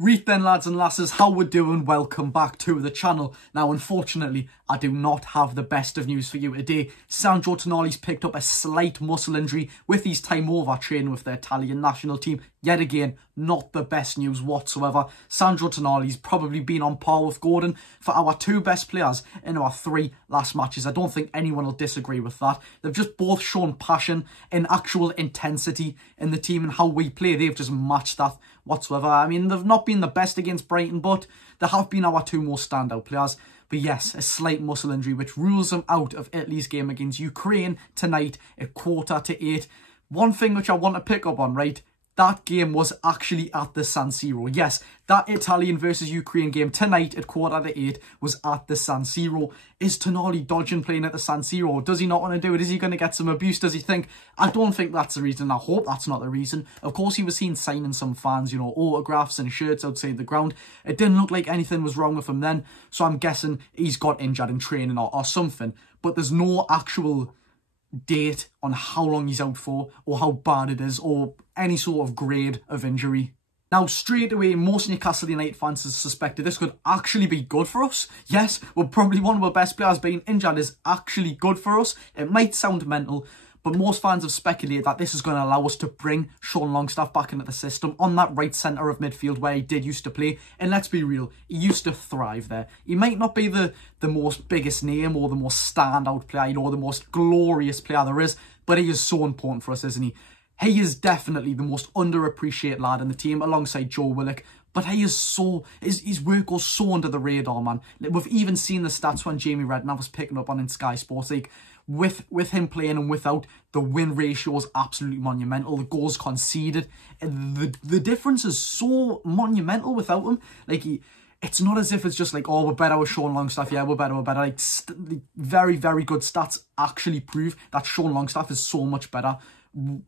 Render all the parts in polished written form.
Reet then, lads and lasses, how we're doing? Welcome back to the channel. Now, unfortunately, I do not have the best of news for you today. Sandro Tonali's picked up a slight muscle injury with his time over training with the Italian national team. Yet again, not the best news whatsoever. Sandro Tonali's probably been on par with Gordon for our two best players in our three last matches. I don't think anyone will disagree with that. They've just both shown passion and actual intensity in the team and how we play. They've just matched that whatsoever. I mean, they've not been the best against Brighton, but they have been our two most standout players. But yes, a slight muscle injury which rules them out of Italy's game against Ukraine tonight at 7:45. One thing which I want to pick up on, right? That game was actually at the San Siro. Yes, that Italian versus Ukraine game tonight at 7:45 was at the San Siro. Is Tonali dodging playing at the San Siro? Does he not want to do it? Is he going to get some abuse? Does he think? I don't think that's the reason. I hope that's not the reason. Of course, he was seen signing some fans, you know, autographs and shirts outside the ground. It didn't look like anything was wrong with him then. So I'm guessing he's got injured in training or something. But there's no actual date on how long he's out for or how bad it is or any sort of grade of injury. Now, straight away, most Newcastle United fans have suspected this could actually be good for us. Yes, we're probably one of our best players being injured is actually good for us. It might sound mental, but most fans have speculated that this is going to allow us to bring Sean Longstaff back into the system on that right centre of midfield where he did used to play. And let's be real, he used to thrive there. He might not be the most biggest name or the most standout player, you know, the most glorious player there is, but he is so important for us, isn't he? He is definitely the most underappreciated lad in the team alongside Joe Willock. But he is so, his work goes so under the radar, man. We've even seen the stats when Jamie Redknapp was picking up on in Sky Sports. Like, with him playing and without, the win ratio is absolutely monumental. The goals conceded, and the difference is so monumental without him. Like, it's not as if it's just like, oh, we're better with Sean Longstaff. Yeah, we're better. Like, very, very good stats actually prove that Sean Longstaff is so much better.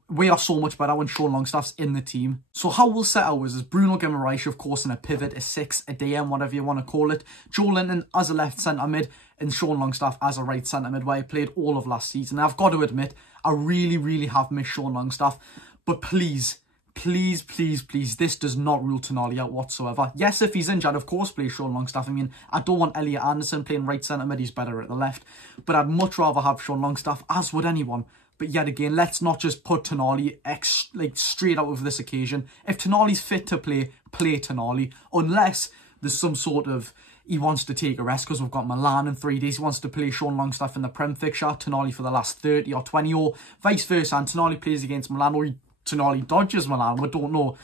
We are so much better when Sean Longstaff's in the team. So how we'll set ours is Bruno Guimaraes, of course, in a pivot, a 6, a DM, whatever you want to call it. Joe Linton as a left centre mid and Sean Longstaff as a right centre mid, where he played all of last season. Now, I've got to admit, I really, really have missed Sean Longstaff. But please, please, please, please, this does not rule Tonali out whatsoever. Yes, if he's injured, of course, play Sean Longstaff. I mean, I don't want Elliot Anderson playing right centre mid. He's better at the left. But I'd much rather have Sean Longstaff, as would anyone. But yet again, let's not just put Tonali straight out of this occasion. If Tonali's fit to play, play Tonali. Unless there's some sort of, he wants to take a rest because we've got Milan in 3 days. He wants to play Sean Longstaff in the Prem fixture, Tonali for the last 30 or 20, or vice versa. And Tonali plays against Milan, or Tonali dodges Milan. We don't know.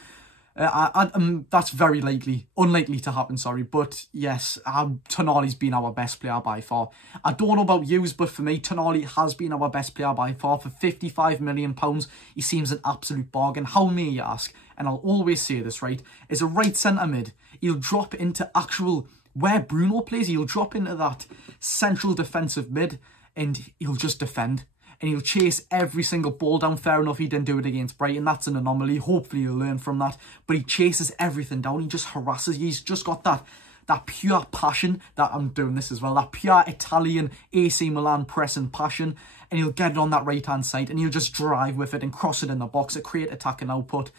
That's very unlikely to happen, sorry. But yes, Tonali's been our best player by far. I don't know about yous, but for me, Tonali has been our best player by far. For £55 million, he seems an absolute bargain. How may you ask? And I'll always say this, right? As a right centre mid, he'll drop into actual, where Bruno plays, he'll drop into that central defensive mid and he'll just defend. And he'll chase every single ball down. Fair enough, he didn't do it against Brighton. That's an anomaly. Hopefully he'll learn from that. But he chases everything down. He just harasses you. He's just got that pure passion. That I'm doing this as well. That pure Italian AC Milan pressing passion. And he'll get it on that right-hand side. And he'll just drive with it and cross it in the box. Create attack and output.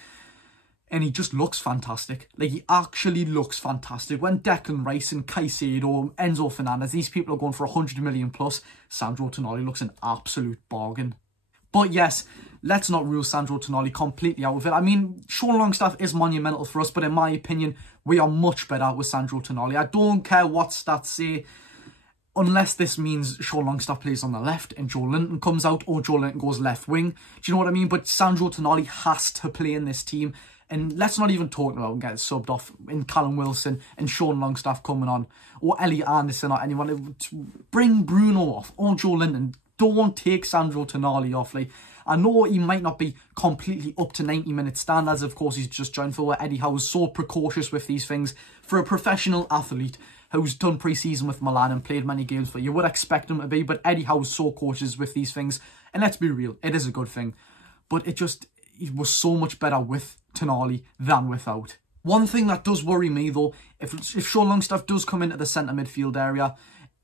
And he just looks fantastic. Like, he actually looks fantastic. When Declan Rice and Caicedo, Enzo Fernandez, these people are going for 100 million plus, Sandro Tonali looks an absolute bargain. But yes, let's not rule Sandro Tonali completely out of it. I mean, Sean Longstaff is monumental for us, but in my opinion, we are much better with Sandro Tonali. I don't care what stats say, unless this means Sean Longstaff plays on the left and Joe Linton comes out, or Joe Linton goes left wing. Do you know what I mean? But Sandro Tonali has to play in this team. And let's not even talk about getting subbed off in Callum Wilson and Sean Longstaff coming on, or Elliot Anderson or anyone. Bring Bruno off, or Joe Linton. Don't take Sandro Tonali off. Like, I know he might not be completely up to 90-minute standards. Of course, he's just joined for Eddie Howe's so precautious with these things. For a professional athlete who's done pre-season with Milan and played many games for you would expect him to be. But Eddie Howe's so cautious with these things. And let's be real, it is a good thing. But it was so much better with Tonali than without. One thing that does worry me though, if Sean Longstaff does come into the centre midfield area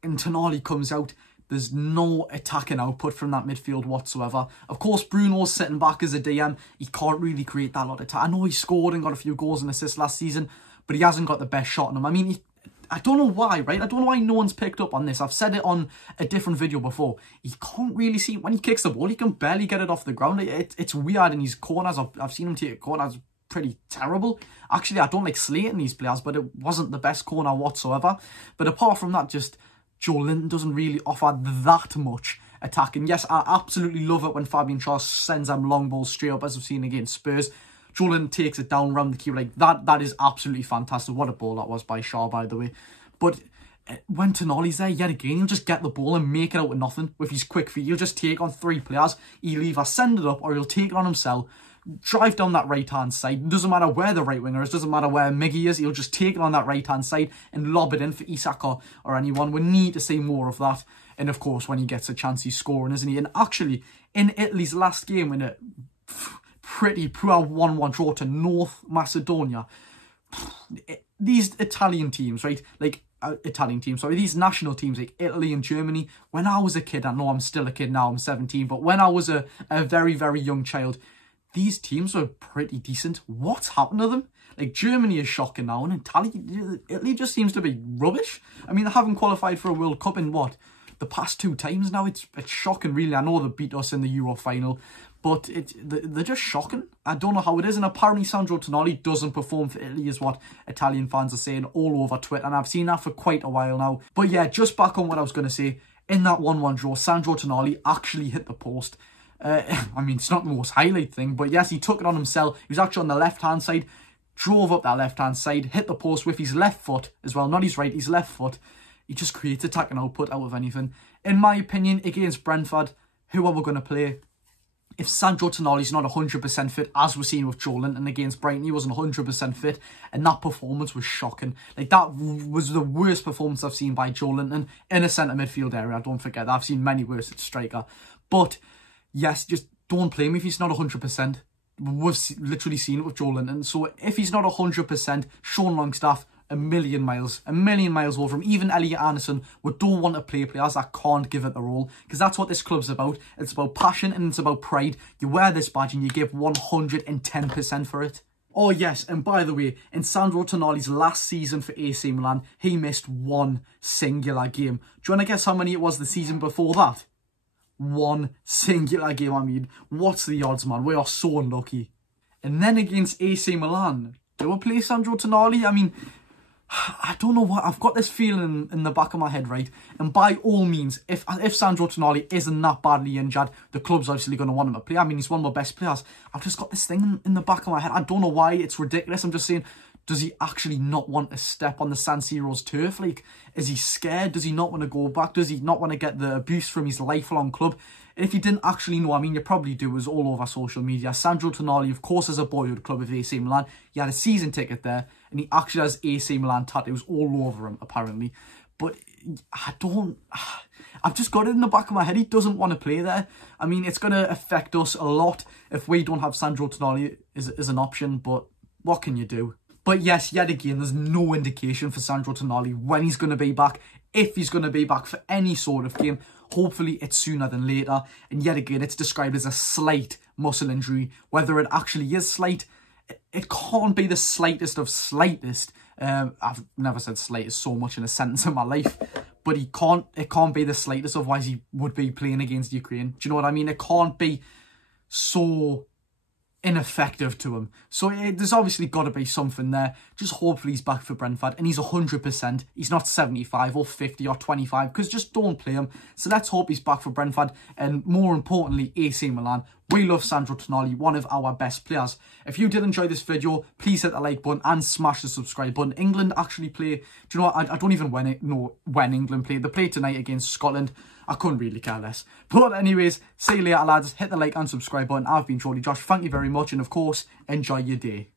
and Tonali comes out, there's no attacking output from that midfield whatsoever. Of course, Bruno's sitting back as a DM. He can't really create that lot of attack. I know he scored and got a few goals and assists last season, but he hasn't got the best shot on him. I mean, I don't know why, right? I don't know why no one's picked up on this. I've said it on a different video before. He can't really see, when he kicks the ball, he can barely get it off the ground. It's weird in his corners. I've seen him take corners pretty terrible. Actually, I don't like slating these players, but it wasn't the best corner whatsoever. But apart from that, just Joe Linton doesn't really offer that much attacking. Yes, I absolutely love it when Fabian Schär sends them long balls straight up, as we've seen against Spurs. Joe Linton takes it down around the keeper. Like, that is absolutely fantastic. What a ball that was by Schär, by the way. But when Tonali's there, yet again, he'll just get the ball and make it out of nothing with his quick feet. He'll just take on 3 players. He'll either send it up or he'll take it on himself, drive down that right-hand side. Doesn't matter where the right winger is, doesn't matter where Miggy is, he'll just take it on that right-hand side and lob it in for Isak or anyone. We need to see more of that. And of course, when he gets a chance, he's scoring, isn't he? And actually, in Italy's last game, in a pretty poor 1-1 draw to North Macedonia, these Italian teams, right? Like, these national teams like Italy and Germany, when I was a kid, I know I'm still a kid now, I'm 17, but when I was a very, very young child, these teams were pretty decent. What's happened to them? Like, Germany is shocking now, and Italy just seems to be rubbish. I mean, they haven't qualified for a World Cup in what? The past 2 times now. It's shocking, really. I know they beat us in the Euro final, but they're just shocking. I don't know how it is, and apparently Sandro Tonali doesn't perform for Italy, is what Italian fans are saying all over Twitter, and I've seen that for quite a while now. But yeah, just back on what I was going to say, in that 1-1 draw, Sandro Tonali actually hit the post. I mean, it's not the most highlight thing, but yes, he took it on himself. He was actually on the left-hand side, drove up that left-hand side, hit the post with his left foot as well, not his right, his left foot. He just creates attacking output out of anything. In my opinion, against Brentford, who are we going to play? If Sandro Tonali's not 100% fit, as we're seeing with Joe Linton against Brighton, he wasn't 100% fit, and that performance was shocking. Like, that was the worst performance I've seen by Joe Linton in a centre midfield area. Don't forget that. I've seen many worse at striker. But yes, just don't play him if he's not 100%. We've literally seen it with Joe Linton. So if he's not 100%, Sean Longstaff, a million miles over him. Even Elliot Anderson, we don't want to play players that can't give it their all, because that's what this club's about. It's about passion and it's about pride. You wear this badge and you give 110% for it. Oh yes, and by the way, in Sandro Tonali's last season for AC Milan, he missed 1 singular game. Do you want to guess how many it was the season before that? 1 singular game. I mean, what's the odds, man? We are so unlucky. And then against AC Milan, do we play Sandro Tonali? I mean, I don't know what, I've got this feeling in the back of my head, right? And by all means, if Sandro Tonali isn't that badly injured, the club's obviously going to want him to play. I mean, he's one of my best players. I've just got this thing in the back of my head. I don't know why, it's ridiculous. I'm just saying, does he actually not want to step on the San Siro's turf? Like, is he scared? Does he not want to go back? Does he not want to get the abuse from his lifelong club? And if you didn't actually know, I mean, you probably do, it was all over social media. Sandro Tonali, of course, is a boyhood club of AC Milan. He had a season ticket there, and he actually has AC Milan tattoos all over him, apparently. But I've just got it in the back of my head. He doesn't want to play there. I mean, it's going to affect us a lot if we don't have Sandro Tonali as an option, but what can you do? But yes, yet again, there's no indication for Sandro Tonali when he's going to be back, if he's going to be back for any sort of game. Hopefully it's sooner than later. And yet again, it's described as a slight muscle injury. Whether it actually is slight, it can't be the slightest of slightest. I've never said slightest so much in a sentence in my life. But it can't be the slightest, otherwise he would be playing against Ukraine. Do you know what I mean? It can't be so ineffective to him. So there's obviously got to be something there. Just hopefully he's back for Brentford and he's 100%. He's not 75 or 50 or 25, because just don't play him. So let's hope he's back for Brentford, and more importantly, AC Milan. We love Sandro Tonali, one of our best players. If you did enjoy this video, please hit the like button and smash the subscribe button. England actually play, do you know what, I don't even know when England play. They play tonight against Scotland. I couldn't really care less. But anyways, see you later, lads. Hit the like and subscribe button. I've been Trolley Josh. Thank you very much, and of course, enjoy your day.